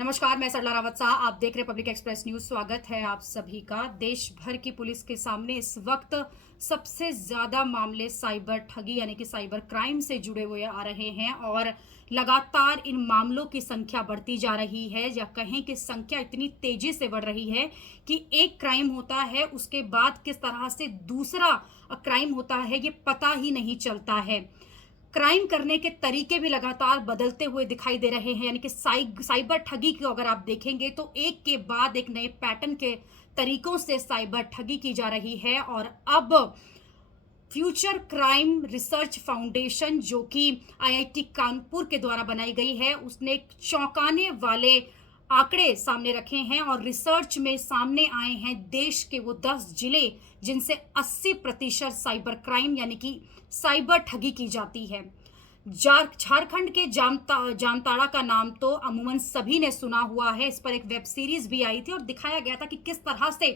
नमस्कार, मैं सरला रावत शाह। आप देख रहे पब्लिक एक्सप्रेस न्यूज। स्वागत है आप सभी का। देश भर की पुलिस के सामने इस वक्त सबसे ज्यादा मामले साइबर ठगी यानी कि साइबर क्राइम से जुड़े हुए आ रहे हैं और लगातार इन मामलों की संख्या बढ़ती जा रही है, या कहें कि संख्या इतनी तेजी से बढ़ रही है कि एक क्राइम होता है उसके बाद किस तरह से दूसरा क्राइम होता है ये पता ही नहीं चलता है। क्राइम करने के तरीके भी लगातार बदलते हुए दिखाई दे रहे हैं, यानी कि साइबर ठगी की अगर आप देखेंगे तो एक के बाद एक नए पैटर्न के तरीकों से साइबर ठगी की जा रही है। और अब फ्यूचर क्राइम रिसर्च फाउंडेशन, जो कि आईआईटी कानपुर के द्वारा बनाई गई है, उसने एक चौंकाने वाले आंकड़े सामने रखे हैं और रिसर्च में सामने आए हैं देश के वो 10 जिले जिनसे 80% साइबर क्राइम यानी कि साइबर ठगी की जाती है। झारखंड के जामताड़ा का नाम तो अमूमन सभी ने सुना हुआ है। इस पर एक वेब सीरीज भी आई थी और दिखाया गया था कि किस तरह से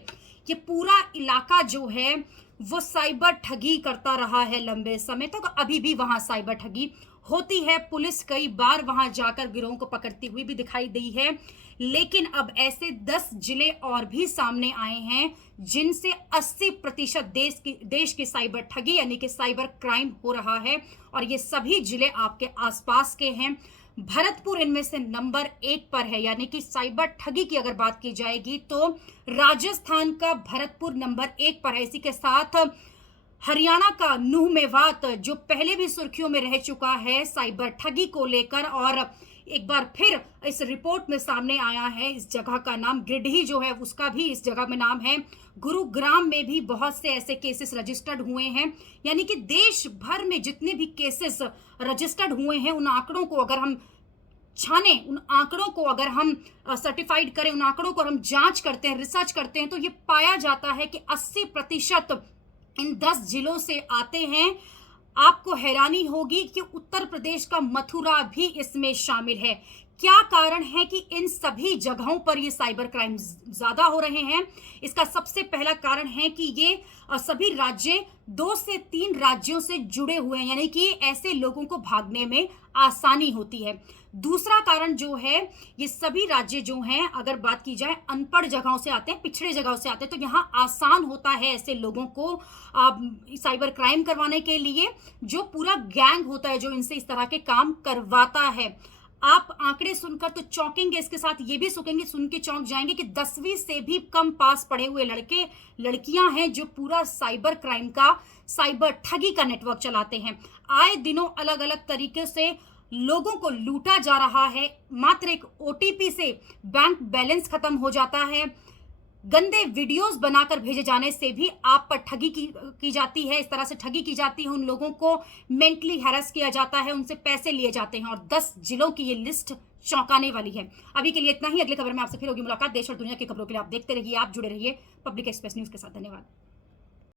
ये पूरा इलाका जो है वो साइबर ठगी करता रहा है लंबे समय तक। तो अभी भी वहां साइबर ठगी होती है। पुलिस कई बार वहां जाकर गिरोह को पकड़ती हुई भी दिखाई दी है, लेकिन अब ऐसे 10 जिले और भी सामने आए हैं जिनसे 80% देश की साइबर ठगी यानी कि साइबर क्राइम हो रहा है। और ये सभी जिले आपके आसपास के हैं। भरतपुर इनमें से नंबर 1 पर है, यानी कि साइबर ठगी की अगर बात की जाएगी तो राजस्थान का भरतपुर नंबर 1 पर है। इसी के साथ हरियाणा का नूह मेवात जो पहले भी सुर्खियों में रह चुका है साइबर ठगी को लेकर, और एक बार फिर इस रिपोर्ट में सामने आया है। इस जगह का नाम गिरडही जो है उसका भी इस जगह में नाम है। गुरुग्राम में भी बहुत से ऐसे केसेस रजिस्टर्ड हुए हैं, यानी कि देश भर में जितने भी केसेस रजिस्टर्ड हुए हैं उन आंकड़ों को अगर हम छाने, उन आंकड़ों को अगर हम सर्टिफाइड करें, उन आंकड़ों को हम जांच करते हैं, रिसर्च करते हैं, तो ये पाया जाता है कि 80% इन 10 जिलों से आते हैं। आपको हैरानी होगी कि उत्तर प्रदेश का मथुरा भी इसमें शामिल है। क्या कारण है कि इन सभी जगहों पर ये साइबर क्राइम ज्यादा हो रहे हैं? इसका सबसे पहला कारण है कि ये सभी राज्य 2 से 3 राज्यों से जुड़े हुए हैं, यानी कि ऐसे लोगों को भागने में आसानी होती है। दूसरा कारण जो है, ये सभी राज्य जो हैं अगर बात की जाए अनपढ़ जगहों से आते हैं, पिछड़े जगहों से आते हैं, तो यहाँ आसान होता है ऐसे लोगों को साइबर क्राइम करवाने के लिए। जो पूरा गैंग होता है जो इनसे इस तरह के काम करवाता है। आप आंकड़े सुनकर तो चौंकेंगे, इसके साथ ये भी सुन के चौंक जाएंगे कि 10वीं से भी कम पास पढ़े हुए लड़के लड़कियां हैं जो पूरा साइबर क्राइम का, साइबर ठगी का नेटवर्क चलाते हैं। आए दिनों अलग अलग तरीके से लोगों को लूटा जा रहा है। मात्र एक ओटीपी से बैंक बैलेंस खत्म हो जाता है। गंदे वीडियोस बनाकर भेजे जाने से भी आप पर ठगी की जाती है। इस तरह से ठगी की जाती है। उन लोगों को मेंटली हैरेस किया जाता है, उनसे पैसे लिए जाते हैं। और 10 जिलों की ये लिस्ट चौंकाने वाली है। अभी के लिए इतना ही। अगली खबर में आपसे फिर होगी मुलाकात। देश और दुनिया की खबरों के लिए आप देखते रहिए, आप जुड़े रहिए पब्लिक एक्सप्रेस न्यूज के साथ। धन्यवाद।